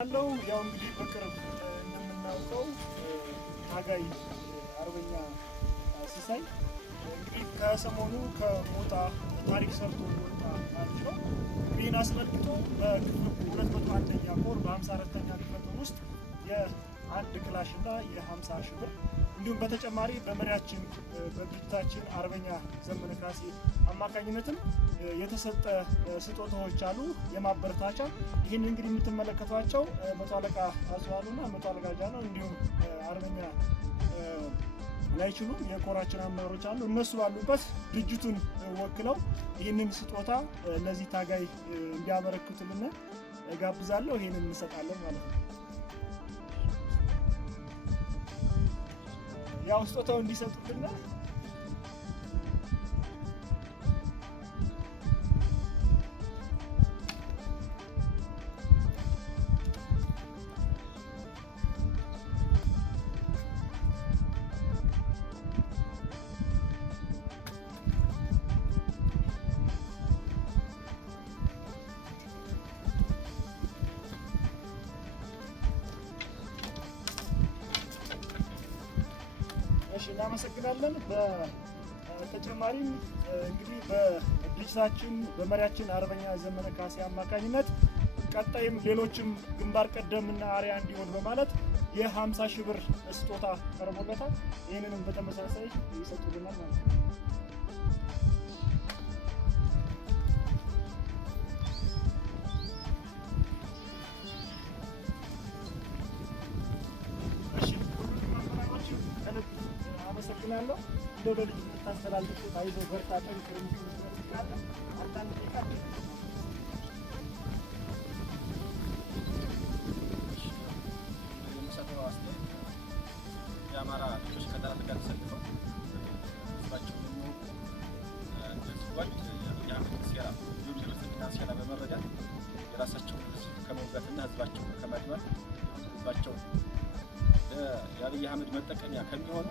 ያለው ያው እንግዲህ በቅርብ እንደምናውቀው ታጋይ አርበኛ ሲሳይ እንግዲህ ከሰሞኑ ከሞጣ ታሪክ ሰርቶ ወጣ ናቸው። ይህን አስመልክቶ በክፍል 201ኛ ኮር በ54ኛ ክፍል ውስጥ የአንድ ክላሽ እና የ50 ሺህ ብር እንዲሁም በተጨማሪ በመሪያችን በድርጅታችን አርበኛ ዘመነ ካሴ አማካኝነትም የተሰጠ ስጦታዎች አሉ የማበረታቻ። ይህን እንግዲህ የምትመለከቷቸው መቶ አለቃ አጽዋሉና መቶ አለቃ ጃነው እንዲሁም አርበኛ ላይችሉ የኮራችን አመራሮች አሉ። እነሱ ባሉበት ድርጅቱን ወክለው ይህንን ስጦታ ለዚህ ታጋይ እንዲያበረክቱልን ጋብዛለሁ። ይህንን እንሰጣለን ማለት ነው። ያው ስጦታው እንዲሰጡትና እናመሰግናለን። በተጨማሪም እንግዲህ በድርጅታችን በመሪያችን አርበኛ ዘመነ ካሴ አማካኝነት ቀጣይም ሌሎችም ግንባር ቀደምና አርአያ እንዲሆን በማለት የ50 ሺህ ብር ስጦታ ቀርቦለታል። ይህንንም በተመሳሳይ ይሰጡልናል ማለት ነው። አመሰግናለሁ። እንደው ለልጅ ተስተላልፉት አይዞ በርታ ጠንክር ምትመጣለ አንዳንድ ይካል የሚሰጠው አስተያየት የአማራ ልጆች ከጠላት ጋር ተሰልፈው ህዝባቸው የሚወቁ ህዝቦች የአመት ሴራ እንዲሁም የብልጽግና ሴራ በመረዳት የራሳቸውን ህዝብ ከመውጋትና ህዝባቸውን ከማድማት ህዝባቸው የአብይ አህመድ መጠቀሚያ ከሚሆኑ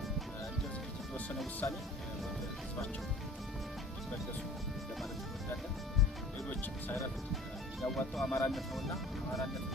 እንደዚህ የተወሰነ ውሳኔ ህዝባቸው እንዲመለሱ ለማለት እንወዳለን። ሌሎችም ሳይረፍ ያዋጣው አማራነት ነውና አማራነት